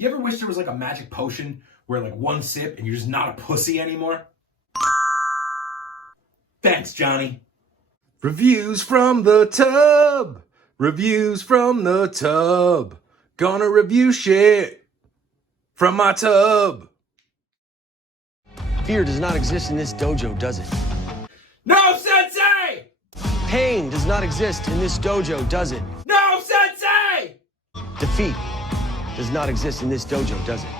You ever wish there was like a magic potion where like one sip and you're just not a pussy anymore? Thanks, Johnny. Reviews from the tub. Reviews from the tub. Gonna review shit from my tub. Fear does not exist in this dojo, does it? No, Sensei! Pain does not exist in this dojo, does it? No, Sensei! Defeat does not exist in this dojo, does it?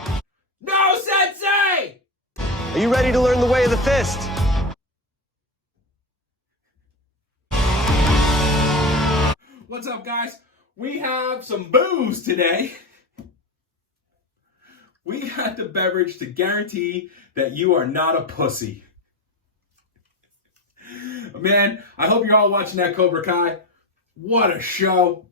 No, Sensei! Are you ready to learn the way of the fist? What's up, guys? We have some booze today. We got the beverage to guarantee that you are not a pussy. Man, I hope you're all watching that Cobra Kai. What a show.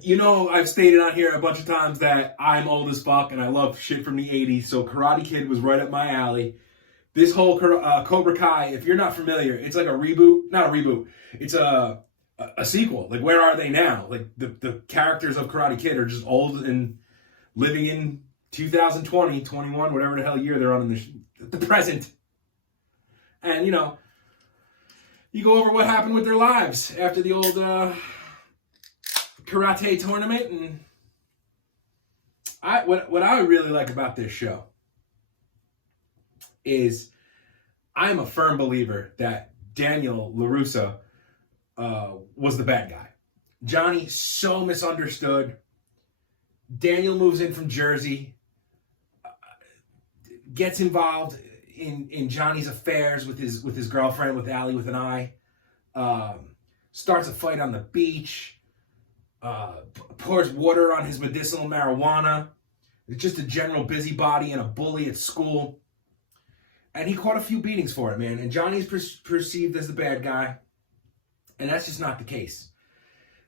You know, I've stated on here a bunch of times that I'm old as fuck and I love shit from the 80s, so Karate Kid was right up my alley. This whole Cobra Kai, if you're not familiar, it's like a reboot. Not a reboot. It's a sequel. Like, where are they now? Like, the characters of Karate Kid are just old and living in 2020, 21, whatever the hell year they're on in the present. And, you know, you go over what happened with their lives after the old karate tournament. And what I really like about this show is I'm a firm believer that Daniel LaRusso was the bad guy. Johnny, so misunderstood. Daniel moves in from Jersey, gets involved in Johnny's affairs with his girlfriend, with Allie with an I, starts a fight on the beach, pours water on his medicinal marijuana. It's just a general busybody and a bully at school. And he caught a few beatings for it, man. And Johnny's perceived as the bad guy. And that's just not the case.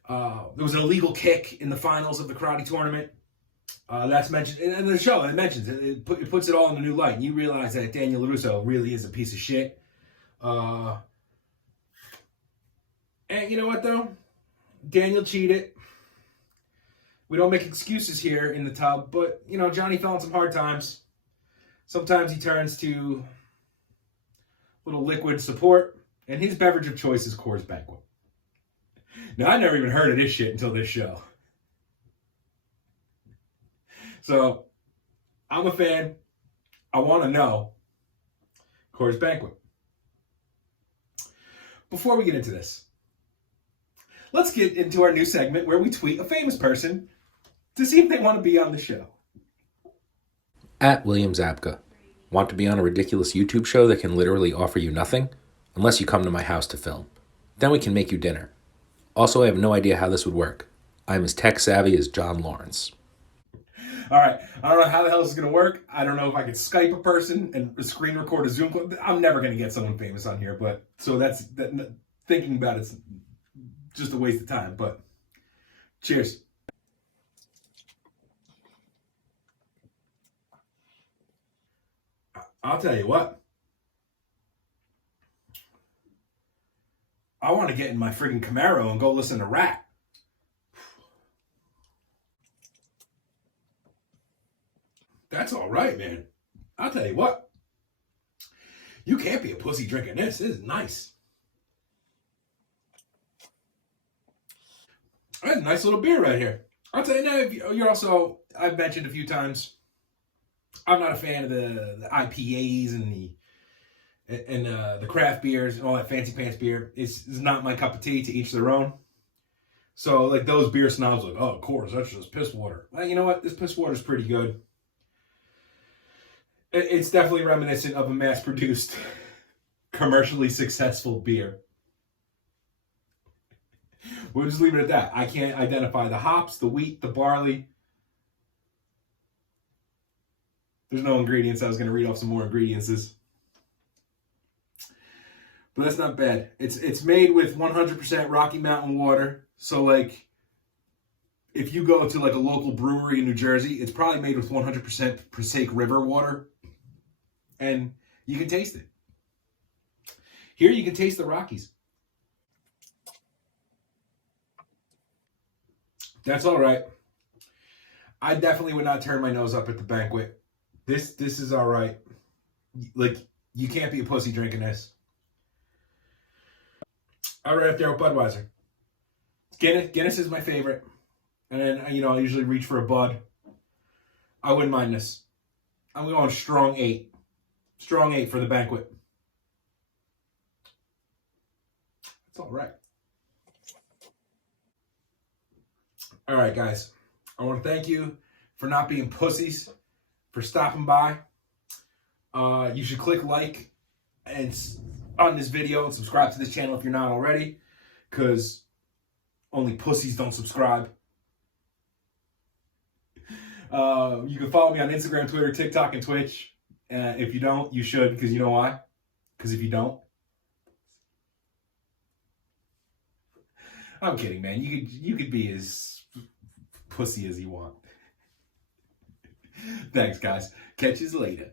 There was an illegal kick in the finals of the karate tournament. That's mentioned in the show. It mentions it puts it all in a new light. And you realize that Daniel LaRusso really is a piece of shit. And you know what, though? Daniel cheated. We don't make excuses here in the tub. But, you know, Johnny fell in some hard times. Sometimes he turns to a little liquid support. And his beverage of choice is Coors Banquet. Now, I never even heard of this shit until this show. So, I'm a fan. I want to know Coors Banquet. Before we get into this, let's get into our new segment where we tweet a famous person to see if they want to be on the show. At William Zabka. Want to be on a ridiculous YouTube show that can literally offer you nothing? Unless you come to my house to film. Then we can make you dinner. Also, I have no idea how this would work. I'm as tech savvy as John Lawrence. All right, I don't know how the hell this is going to work. I don't know if I could Skype a person and screen record a Zoom call. I'm never going to get someone famous on here, but so thinking about it's just a waste of time, but cheers. I'll tell you what. I want to get in my friggin' Camaro and go listen to rap. That's all right, man. I'll tell you what. You can't be a pussy drinking this. This is nice. That's a nice little beer right here. I'll tell you now, you're also, I've mentioned a few times, I'm not a fan of the IPAs and the craft beers and all that fancy pants beer. It's not my cup of tea, to each their own. So, like, those beer snobs, like, oh, of course, that's just piss water. Well, you know what? This piss water is pretty good. It's definitely reminiscent of a mass-produced, commercially successful beer. We'll just leave it at that. I can't identify the hops, the wheat, the barley. There's no ingredients. I was going to read off some more ingredients. But that's not bad. It's made with 100% Rocky Mountain water. So, like, if you go to, like, a local brewery in New Jersey, it's probably made with 100% Passaic River water. And you can taste it. Here you can taste the Rockies. That's all right. I definitely would not turn my nose up at the banquet. This is all right. Like, you can't be a pussy drinking this. All right, up there with Budweiser. Guinness is my favorite. And then, I usually reach for a Bud. I wouldn't mind this. I'm going strong 8. Strong 8 for the banquet. That's all right. All right, guys. I want to thank you for not being pussies, for stopping by. You should click like on this video and subscribe to this channel if you're not already, because only pussies don't subscribe. You can follow me on Instagram, Twitter, TikTok, and Twitch. If you don't, you should, because you know why? Because if you don't, I'm kidding, man. You could be as pussy as you want. Thanks, guys. Catch you later.